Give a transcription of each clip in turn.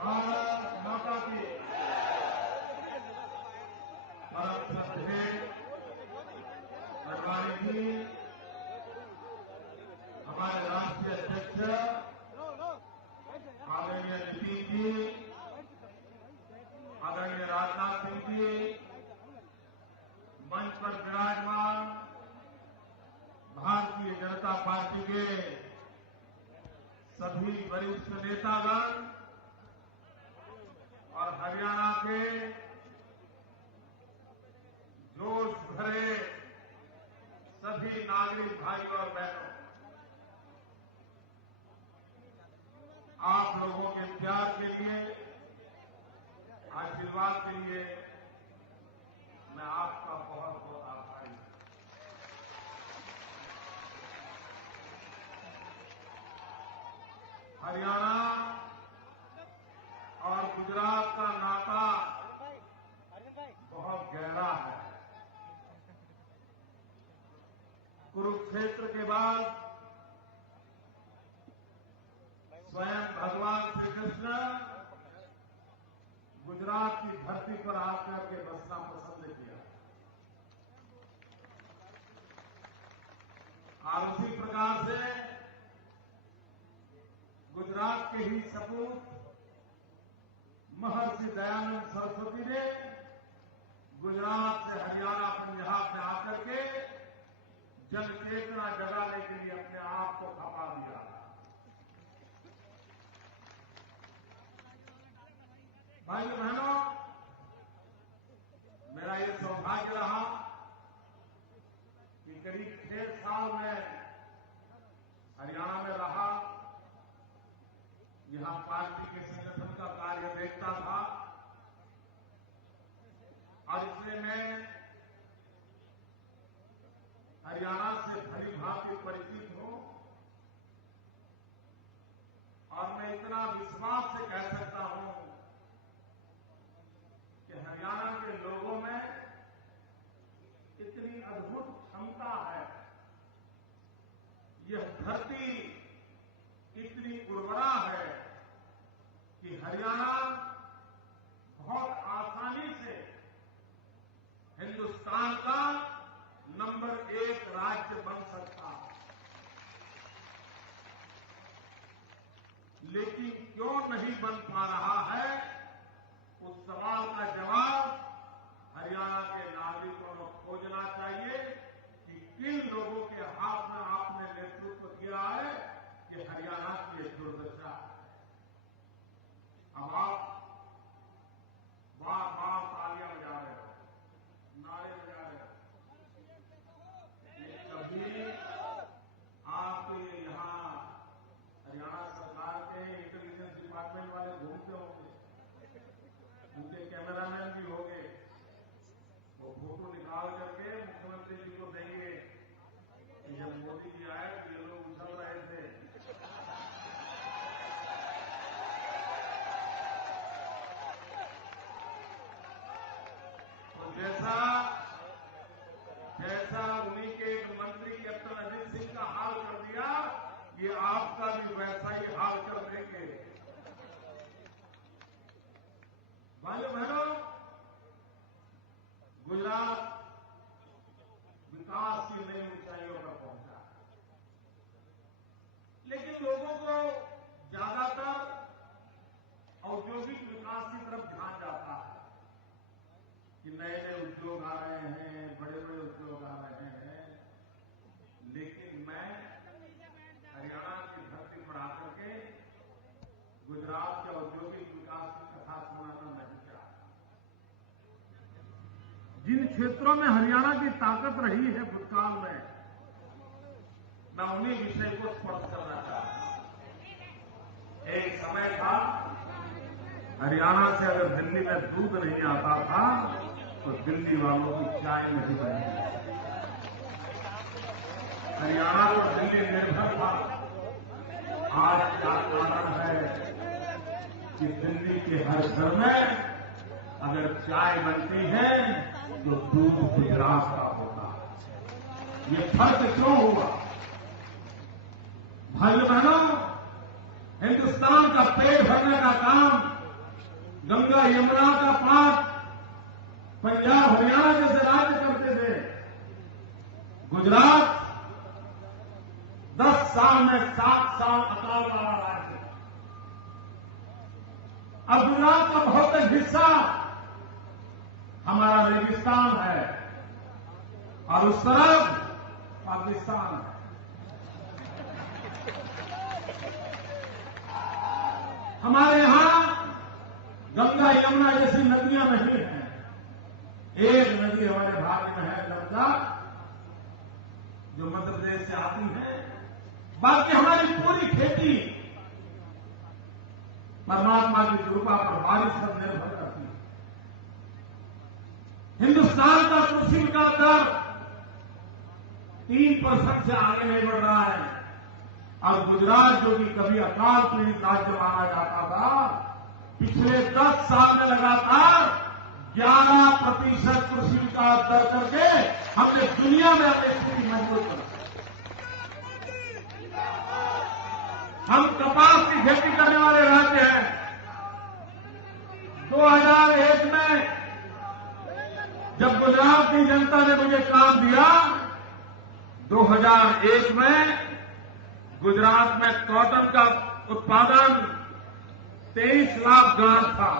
भारत माता की परम श्रद्धेय अडवाणी जी, हमारे राष्ट्रीय अध्यक्ष आदरणीय नीतीश जी, आदरणीय राजनाथ सिंह जी, मंच पर विराजमान भारतीय जनता पार्टी के सभी वरिष्ठ नेतागण और हरियाणा के जोश भरे सभी नागरिक भाइयों और बहनों, आप लोगों के प्यार के लिए, आशीर्वाद के लिए मैं आपका बहुत बहुत आभारी हूं। हरियाणा और गुजरात का नाता बहुत गहरा है। कुरुक्षेत्र के बाद स्वयं भगवान श्री कृष्ण गुजरात की धरती पर आकर के बसना पसंद किया और उसी प्रकार से गुजरात के ही सपूत महर्षि दयानंद सरस्वती ने गुजरात से हरियाणा पंजाब में आकर के जन चेतना जगाने के लिए अपने आप को खपा दिया। भाइयों बहनों, मेरा ये सौभाग्य रहा कि करीब 6 साल में हरियाणा में रहा, यहां पार्टी के संगठन का कार्य देखता था और इसलिए मैं हरियाणा से भली भांति परिचित हूं और मैं इतना विश्वास से कह सकता हूं कि हरियाणा के लोगों में इतनी अद्भुत क्षमता है, यह धरती इतनी उर्वरा है कि हरियाणा बहुत आसानी से हिंदुस्तान का नंबर 1 राज्य बन सकता है। लेकिन क्यों नहीं बन पा रहा है, उस सवाल का जवाब हरियाणा के नागरिकों को खोजना चाहिए कि किन लोगों के हाथ में आपने नेतृत्व किया है कि हरियाणा की दुर्दशा है। अब आप बार बार तालियां बजा रहे हो, नारे बजा रहे हो, कभी आपके यहां हरियाणा सरकार के इंटेलिजेंस डिपार्टमेंट वाले घूमते होंगे, उनके कैमरामैन भी होंगे, वो फोटो निकाल करके मुख्यमंत्री जी को देंगे कि जब मोदी जी आए तो ये लोग उछल रहे थे। तो जैसा उन्हीं के एक मंत्री कैप्टन अजीत सिंह का हाल कर दिया, ये आपका भी वैसा ही हाल कर देंगे। भाइयों बहनों, गुजरात विकास की नई ऊंचाइयों पर पहुंचा है, लेकिन लोगों को ज्यादातर औद्योगिक विकास की तरफ ध्यान जाता है कि नए नए उद्योग आ रहे हैं, बड़े बड़े उद्योग आ रहे हैं, लेकिन मैं हरियाणा की धरती पर आकर के गुजरात के औद्योगिक विकास की कथा सुनाना नहीं चाहता। जिन क्षेत्रों में हरियाणा की ताकत रही है भूतकाल में, मैं उन्हीं विषय को स्पष्ट करना चाहता हूं। एक समय था हरियाणा से अगर दिल्ली में दूध नहीं आता था तो दिल्ली वालों की चाय नहीं बनी। हरियाणा पर दिल्ली निर्भर था। आज क्या कारण है कि दिल्ली के हर घर में अगर चाय बनती है तो दूध गुजरात का होता है। ये फर्क क्यों हुआ? भाइयों बहनों, हिंदुस्तान का पेट भरने का काम गंगा यमुना का पार पंजाब हरियाणा जैसे राज्य करते थे, गुजरात 10 साल में 7 साल अकाल वाला राज्य। अब गुजरात का बहुत हिस्सा हमारा रेगिस्तान है और उस तरफ पाकिस्तान है। हमारे यहां गंगा यमुना जैसी नदियां नहीं हैं। एक नदी हमारे भारत में है गंगा, जो मध्य प्रदेश से आती है। बाकी हमारी पूरी खेती परमात्मा की कृपा पर बारिश पर निर्भर करती है। हिंदुस्तान का कृषि विकास दर 3% से आगे नहीं बढ़ रहा है और गुजरात, जो कि कभी अकाल पीड़ित राज्य माना जाता था, पिछले 10 साल में लगातार 11% कृषि विकास दर करके हमने दुनिया में अपनी स्थिति मजबूत कर। हम कपास की खेती करने वाले राज्य हैं। 2001 में जब गुजरात की जनता ने मुझे काम दिया, 2001 में गुजरात में कॉटन का उत्पादन 23 लाख गांठ था।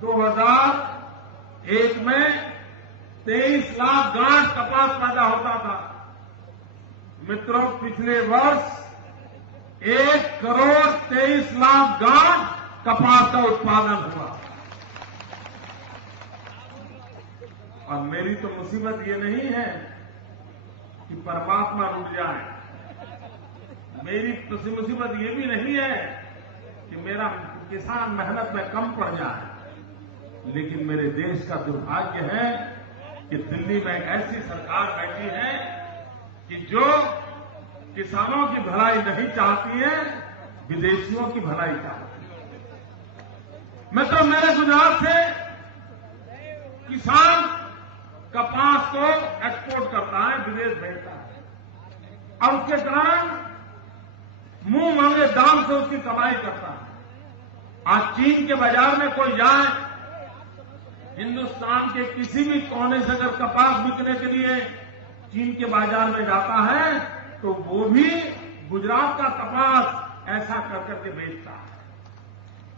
2001 में 23 लाख गांठ कपास पैदा होता था। मित्रों, पिछले वर्ष 1,23,00,000 गांठ कपास का उत्पादन हुआ। और मेरी तो मुसीबत ये नहीं है कि परमात्मा रुक जाए। मेरी मुसीबत ये भी नहीं है कि मेरा किसान मेहनत में कम पड़ जाए। लेकिन मेरे देश का दुर्भाग्य है कि दिल्ली में ऐसी सरकार बैठी है कि जो किसानों की भलाई नहीं चाहती है, विदेशियों की भलाई चाहती है। मित्रों, मेरे गुजरात से किसान कपास को एक्सपोर्ट करता है, विदेश भेजता है और उसके कारण मुंह मांगे दाम से उसकी कमाई करता है। आज चीन के बाजार में कोई जाए, हिंदुस्तान के किसी भी कोने से अगर कपास बिकने के लिए चीन के बाजार में जाता है तो वो भी गुजरात का कपास ऐसा कर करके बेचता है।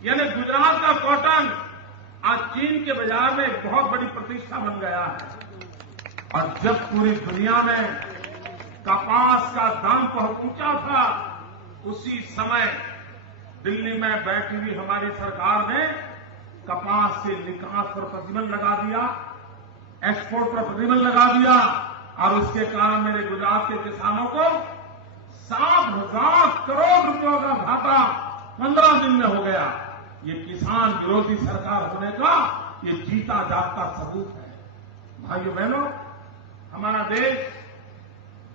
यानी गुजरात का कॉटन आज चीन के बाजार में एक बहुत बड़ी प्रतिष्ठा बन गया है। और जब पूरी दुनिया में कपास का दाम बहुत ऊंचा था, उसी समय दिल्ली में बैठी हुई हमारी सरकार ने कपास से निकास पर प्रतिबंध लगा दिया, एक्सपोर्ट पर प्रतिबंध लगा दिया और उसके कारण मेरे गुजरात के किसानों को 7,000 करोड़ रुपयों का घाटा 15 दिन में हो गया। ये किसान विरोधी सरकार होने का ये जीता जागता सबूत है। भाइयों बहनों, हमारा देश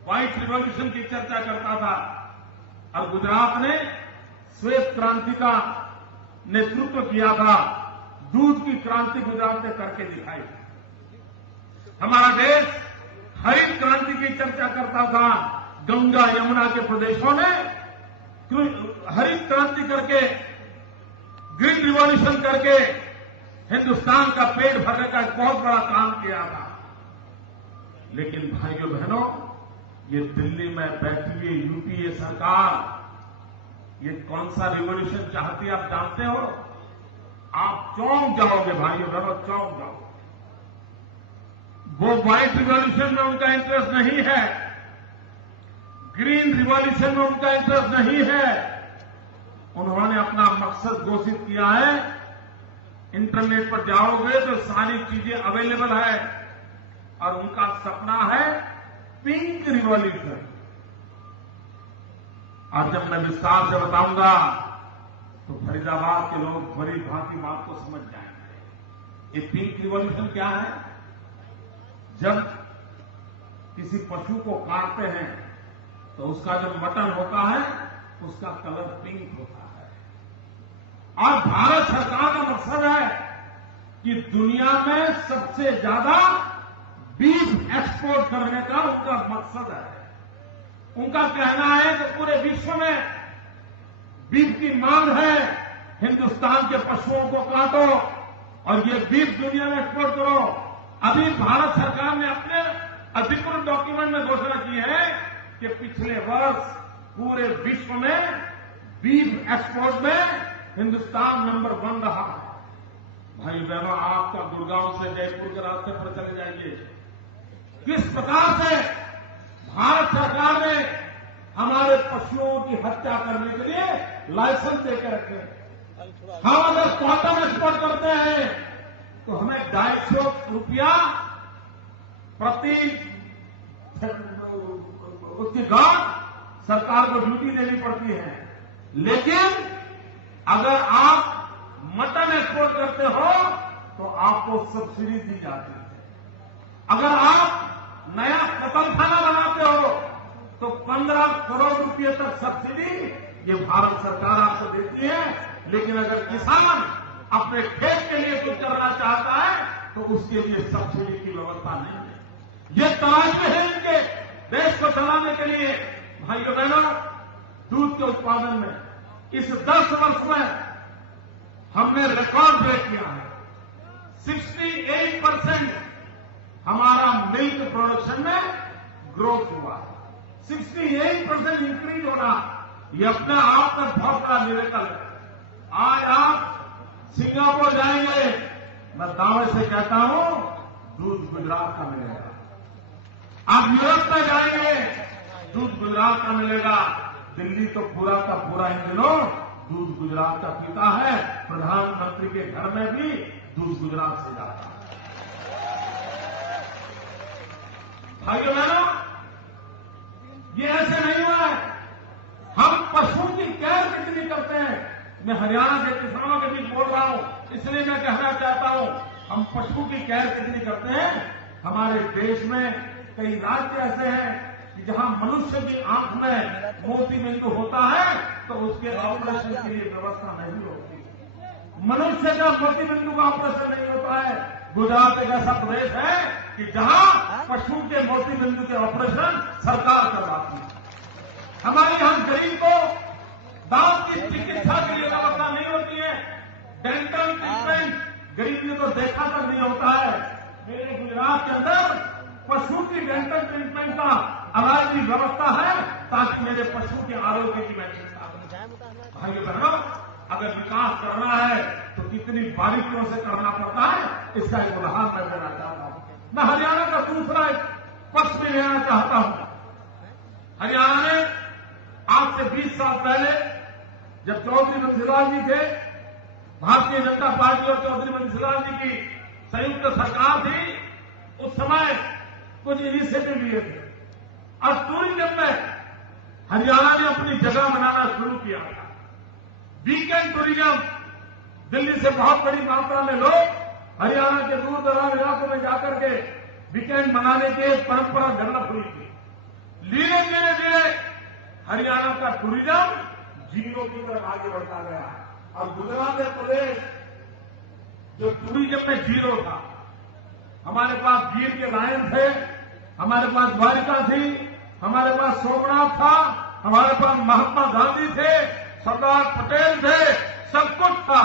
व्हाइट रिवॉल्यूशन की चर्चा करता था और गुजरात ने श्वेत क्रांति का नेतृत्व किया था। दूध की क्रांति गुजरात ने करके दिखाई। हमारा देश हरित क्रांति की चर्चा करता था। गंगा यमुना के प्रदेशों ने हरित क्रांति करके, ग्रीन रिवॉल्यूशन करके हिंदुस्तान का पेट भरने का एक बहुत बड़ा काम किया था। लेकिन भाइयों बहनों, ये दिल्ली में बैठी हुई यूपीए सरकार ये कौन सा रिवॉल्यूशन चाहती है आप जानते हो? आप चौंक जाओगे भाइयों बहनों, चौंक जाओगे। वो व्हाइट रिवॉल्यूशन में उनका इंटरेस्ट नहीं है, ग्रीन रिवॉल्यूशन में उनका इंटरेस्ट नहीं है। उन्होंने अपना मकसद घोषित किया है। इंटरनेट पर जाओगे तो सारी चीजें अवेलेबल है और उनका सपना है पिंक रिवॉल्यूशन। और जब मैं विस्तार से बताऊंगा तो फरीदाबाद के लोग बड़ी भांति बात को समझ जाएंगे। ये पिंक रिवॉल्यूशन क्या है? जब किसी पशु को काटते हैं तो उसका जो मटन होता है उसका कलर पिंक होता है। और भारत सरकार का मकसद है कि दुनिया में सबसे ज्यादा बीफ एक्सपोर्ट करने का उसका मकसद है। उनका कहना है कि पूरे विश्व में बीफ की मांग है, हिंदुस्तान के पशुओं को काटो और ये बीफ दुनिया में एक्सपोर्ट करो। अभी भारत सरकार ने अपने अधिकृत डॉक्यूमेंट में घोषणा की है कि पिछले वर्ष पूरे विश्व में बीफ एक्सपोर्ट में हिंदुस्तान नंबर 1 रहा है। भाई बहनों, आपका गुड़गांव से जयपुर के रास्ते पर चले जाइए, किस प्रकार से भारत सरकार ने हमारे पशुओं की हत्या करने के लिए लाइसेंस देकर रखे हैं। हम अगर कॉटन एक्सपोर्ट करते हैं तो हमें 250 रुपया प्रति उसकी गांठ सरकार को ड्यूटी देनी पड़ती है। लेकिन अगर आप मटन एक्सपोर्ट करते हो तो आपको सब्सिडी दी जाती है। अगर आप नया कतलखाना बनाते हो तो 15 करोड़ रुपए तक सब्सिडी ये भारत सरकार आपको देती है। लेकिन अगर किसान अपने खेत के लिए कुछ करना चाहता है तो उसके लिए सब्सिडी की व्यवस्था नहीं है। ये तराजू है इनके देश को चलाने के लिए। भाइयों बहनों, दूध के उत्पादन में इस 10 वर्ष में हमने रिकॉर्ड ब्रेक किया है। 68% हमारा मिल्क प्रोडक्शन में ग्रोथ हुआ है। 68% इंक्रीज हो रहा। ये अपने आप में बहुत बड़ा मिरेकल है। आज आप सिंगापुर जाएंगे, मैं दावे से कहता हूं दूध गुजरात का मिलेगा। आप यूरोप में जाएंगे, दूध गुजरात का मिलेगा। दिल्ली तो पूरा का पूरा इन दिनों दूध गुजरात का पीता है। प्रधानमंत्री के घर में भी दूध गुजरात से जाता है। भाइयों बहनों, ये ऐसे नहीं हुआ है। हम पशुओं की केयर कितनी करते हैं। मैं हरियाणा के किसानों के बीच बोल रहा हूं, इसलिए मैं कहना चाहता हूं, हम पशुओं की केयर कितनी करते हैं। हमारे देश में कई राज्य ऐसे हैं कि जहां मनुष्य की आंख में मोतीबिंदु होता है तो उसके ऑपरेशन के लिए व्यवस्था नहीं होती। मनुष्य का मोतीबिंदु का ऑपरेशन नहीं होता है। गुजरात एक ऐसा प्रदेश है कि जहां पशु के मोतीबिंदु के ऑपरेशन सरकार करवाती है। हमारे यहां गरीब को दांत की चिकित्सा के लिए व्यवस्था नहीं होती है। डेंटल ट्रीटमेंट गरीब ने तो देखा तक नहीं होता है। मेरे गुजरात के अंदर पशु की डेंटल ट्रीटमेंट का इलाज की व्यवस्था है ताकि मेरे पशु के आरोग्य की मैं चिंता करूं। भाइयों बहनों, अगर विकास करना है तो कितनी बारीकियों से करना पड़ता है, इसका एक उदाहरण मैं देना चाहता हूं। मैं हरियाणा का दूसरा पक्ष भी लेना चाहता हूं। हरियाणा में आज से 20 साल पहले जब चौधरी बंसीलाल जी थे, भारतीय जनता पार्टी और चौधरी बंसीलाल जी की संयुक्त सरकार थी, उस समय कुछ इनिशिएटिव लिए थे और टूरिज्म में हरियाणा ने अपनी जगह बनाना शुरू किया था। वीकेंड टूरिज्म, दिल्ली से बहुत बड़ी मात्रा में लोग हरियाणा के दूर दराज इलाकों में जाकर के वीकेंड मनाने की परंपरा डेवलप हुई थी। धीरे धीरे धीरे हरियाणा का टूरिज्म जीरो की तरफ आगे बढ़ता गया और गुजरात प्रदेश जो टूरिज्म में जीरो था। हमारे पास गिर के लायन थे, हमारे पास द्वारिका थी, हमारे पास सोमनाथ था, हमारे पास महात्मा गांधी थे, सरदार पटेल थे, सब कुछ था।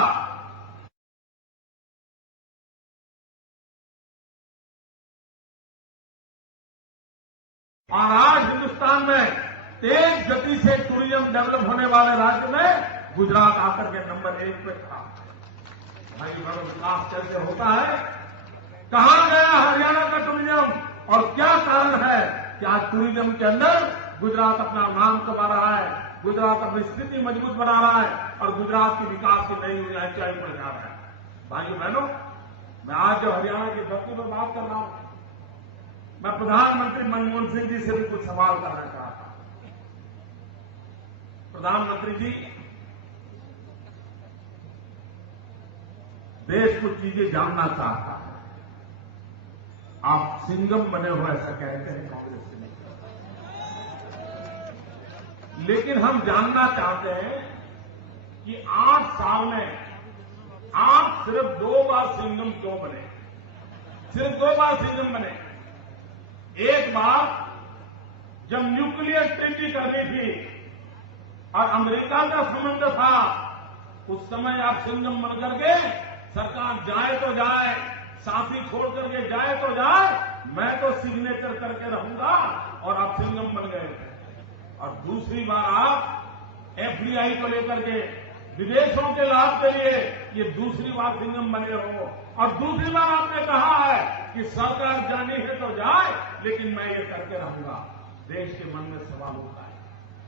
और आज हिंदुस्तान में तेज गति से टूरिज्म डेवलप होने वाले राज्य में गुजरात आकर के नंबर 1 पे खड़ा है। भाई बड़ा विकास कैसे होता है, कहां गया हरियाणा का टूरिज्म और क्या कारण है कि आज टूरिज्म के अंदर गुजरात अपना नाम कमा रहा है, गुजरात अपनी स्थिति मजबूत बना रहा है और गुजरात की विकास की नई ऊंचाई पर जा रहा है। भाइयों बहनों, मैं आज जो हरियाणा की धरती पर बात कर रहा हूं, मैं प्रधानमंत्री मनमोहन सिंह जी से भी कुछ सवाल करना चाहता हूं। प्रधानमंत्री जी, देश कुछ चीजें जानना चाहता है। आप सिंघम बने हुए ऐसा कहते हैं कांग्रेस के नेता, लेकिन हम जानना चाहते हैं कि 8 साल में आप सिर्फ 2 बार सिंघम क्यों बने। सिर्फ 2 बार सिंघम बने। एक बार जब न्यूक्लियर ट्रीटी करनी थी और अमेरिका का संबंध था उस समय आप सिंघम बन करके सरकार जाए तो जाए, साथी छोड़ करके जाए तो जाए, मैं तो सिग्नेचर करके रहूंगा, और आप सिंघम बन गए थे। और दूसरी बार आप एफडीआई को लेकर के विदेशों के लाभ के लिए ये दूसरी बार सिंघम बने हो, और दूसरी बार आपने कहा है कि सरकार जानी है तो जाए, लेकिन मैं ये करके रहूंगा। देश के मन में सवाल उठता है,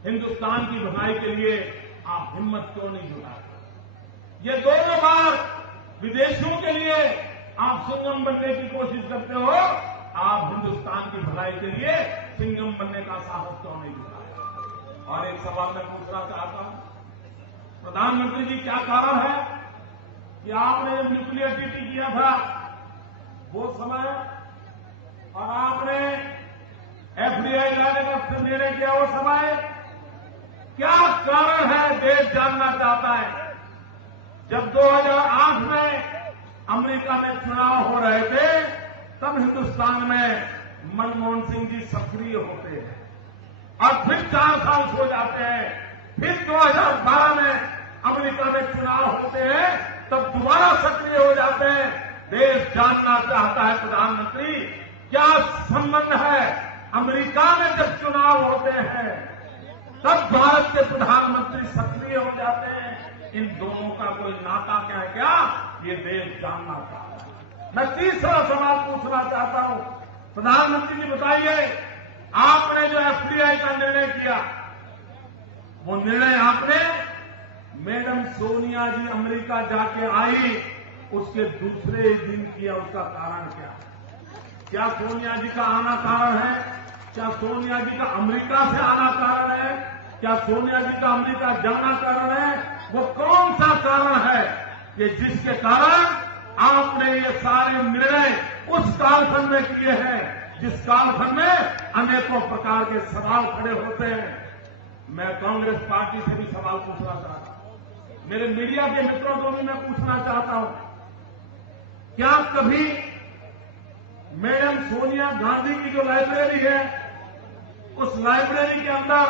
हिंदुस्तान की भलाई के लिए आप हिम्मत क्यों नहीं जुटाते? ये दोनों बार विदेशों के लिए आप सिंघम बनने की कोशिश करते हो, आप हिंदुस्तान की भलाई के लिए सिंघम बनने का साहस क्यों नहीं जुटाते? और एक सवाल मैं पूछना चाहता हूं, प्रधानमंत्री जी, क्या कारण है कि आपने जब न्यूक्लियर ट्रीटी किया था वो समय, और आपने एफडीआई लाने का निर्णय किया वो समय, क्या कारण है? देश जानना चाहता है। जब 2008 में अमेरिका में चुनाव हो रहे थे, तब हिंदुस्तान में मनमोहन सिंह जी सक्रिय होते हैं, और फिर 4 साल सो जाते हैं, फिर 2012 में अमेरिका में चुनाव होते हैं, तब दोबारा सक्रिय हो जाते हैं। देश जानना चाहता है, प्रधानमंत्री, क्या संबंध है? अमेरिका में जब चुनाव होते हैं तब भारत के प्रधानमंत्री सक्रिय हो जाते हैं। इन दोनों का कोई नाता क्या है? क्या ये देश जानना चाहता है। मैं तीसरा सवाल पूछना चाहता हूं, प्रधानमंत्री जी बताइए, आपने जो एफडीआई का निर्णय किया, वो निर्णय आपने मैडम सोनिया जी अमेरिका जाके आई उसके दूसरे दिन किया, उसका कारण क्या? क्या सोनिया जी का आना कारण है? क्या सोनिया जी का अमेरिका से आना कारण है? क्या सोनिया जी का अमेरिका जाना कारण है? वो कौन सा कारण है कि जिसके कारण आपने ये सारे निर्णय उस कालखंड में किए हैं जिस कालखंड में अनेकों प्रकार के सवाल खड़े होते हैं? मैं कांग्रेस पार्टी से भी सवाल पूछना चाहता हूं, मेरे मीडिया के मित्रों को भी मैं पूछना चाहता हूं, क्या कभी मैडम सोनिया गांधी की जो लाइब्रेरी है, उस लाइब्रेरी के अंदर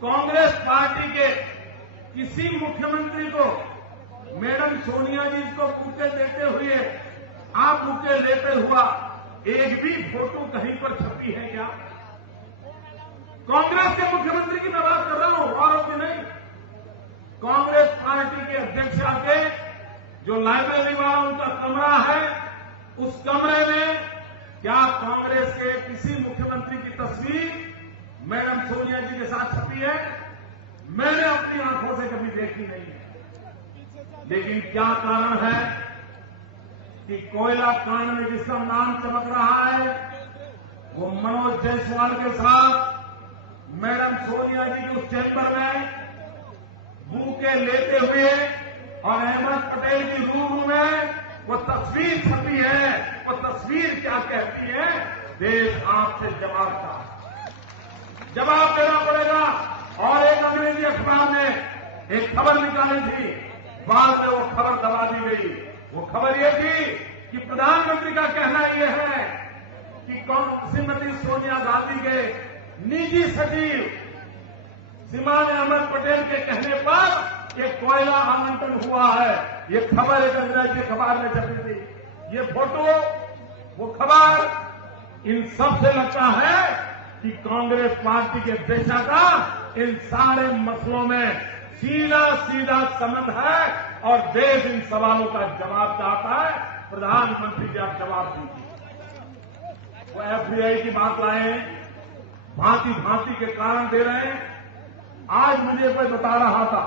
कांग्रेस पार्टी के किसी मुख्यमंत्री को मैडम सोनिया जी को बुके देते हुए, आप बुके लेते हुआ एक भी फोटो कहीं पर छपी है क्या? कांग्रेस के मुख्यमंत्री की मैं बात कर रहा हूं, और की नहीं। कांग्रेस पार्टी के अध्यक्ष के जो लाइब्रेरी वाला उनका कमरा है, उस कमरे में क्या कांग्रेस के किसी मुख्यमंत्री की तस्वीर मैडम सोनिया जी के साथ छपी है? मैंने अपनी आंखों से कभी देखी नहीं है। लेकिन क्या कारण है कि कोयला कांड में जिसका नाम चमक रहा है, वो मनोज जायसवाल के साथ मैडम सोनिया जी के उस चैम्बर में बुके लेते हुए और अहमद पटेल की रूम में वो तस्वीर छपी है। वो तस्वीर क्या कहती है? देश आपसे जवाब देना पड़ेगा। और एक अंग्रेजी अखबार ने एक खबर निकाली थी, बाद में वो खबर दबा दी गई। वो खबर ये थी कि प्रधानमंत्री का कहना यह है कि श्रीमती सोनिया गांधी के निजी सचिव श्रीमान अहमद पटेल के कहने पर एक कोयला आवंटन हुआ है। ये खबर एक अंग्रेजी अखबार में छपी थी। ये फोटो, वो खबर, इन सब से लगता है कि कांग्रेस पार्टी के अध्यक्ष का इन सारे मसलों में सीधा संबंध है, और देश इन सवालों का जवाब चाहता है। प्रधानमंत्री जी, आप जवाब दीजिए। वो एफडीआई की बात लाए, भांति के कारण दे रहे हैं। आज मुझे कोई बता रहा था,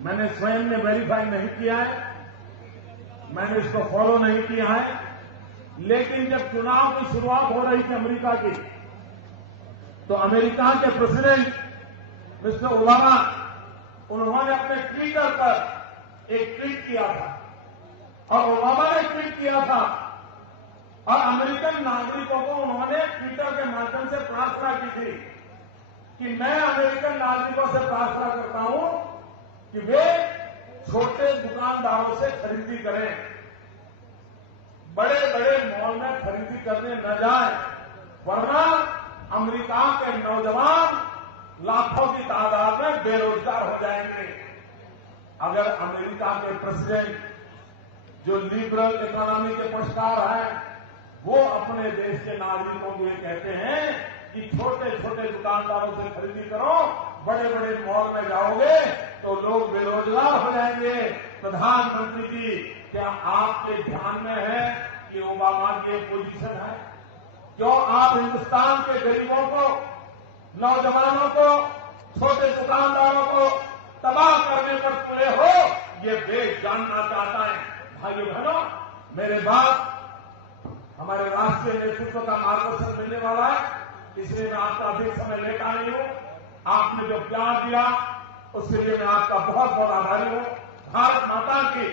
मैंने स्वयं ने वेरीफाई नहीं किया है, मैंने इसको फॉलो नहीं किया है, लेकिन जब चुनाव की शुरुआत हो रही थी अमेरिका की, तो अमेरिका के प्रेसिडेंट मिस्टर ओबामा, उन्होंने अपने ट्विटर पर एक ट्वीट किया था, और ओबामा ने ट्वीट किया था, और अमेरिकन नागरिकों को उन्होंने ट्विटर के माध्यम से प्रार्थना की थी कि मैं अमेरिकन नागरिकों से प्रार्थना करता हूं कि वे छोटे दुकानदारों से खरीदी करें, बड़े बड़े मॉल में खरीदी करने न जाए, वरना अमेरिका के नौजवान लाखों की तादाद में बेरोजगार हो जाएंगे। अगर अमेरिका के प्रेसिडेंट जो लिबरल इकोनॉमी के पुरस्कार हैं, वो अपने देश के नागरिकों को ये कहते हैं कि छोटे छोटे दुकानदारों से खरीदी करो, बड़े बड़े मॉल में जाओगे तो लोग बेरोजगार हो जाएंगे। प्रधानमंत्री जी, क्या आपके ध्यान में है कि ओबामा की पोजीशन है? क्यों आप हिंदुस्तान के गरीबों को, नौजवानों को, छोटे दुकानदारों को तबाह करने पर तुले हो? ये देश जानना चाहता है। भाइयों बहनों, मेरे बाद हमारे राष्ट्रीय नेतृत्व का मार्गदर्शन मिलने वाला है, इसलिए मैं आपका अधिक समय लेता नहीं हूं। आपने जो प्यार दिया उसके लिए मैं आपका बहुत बहुत आभारी हूं। भारत माता की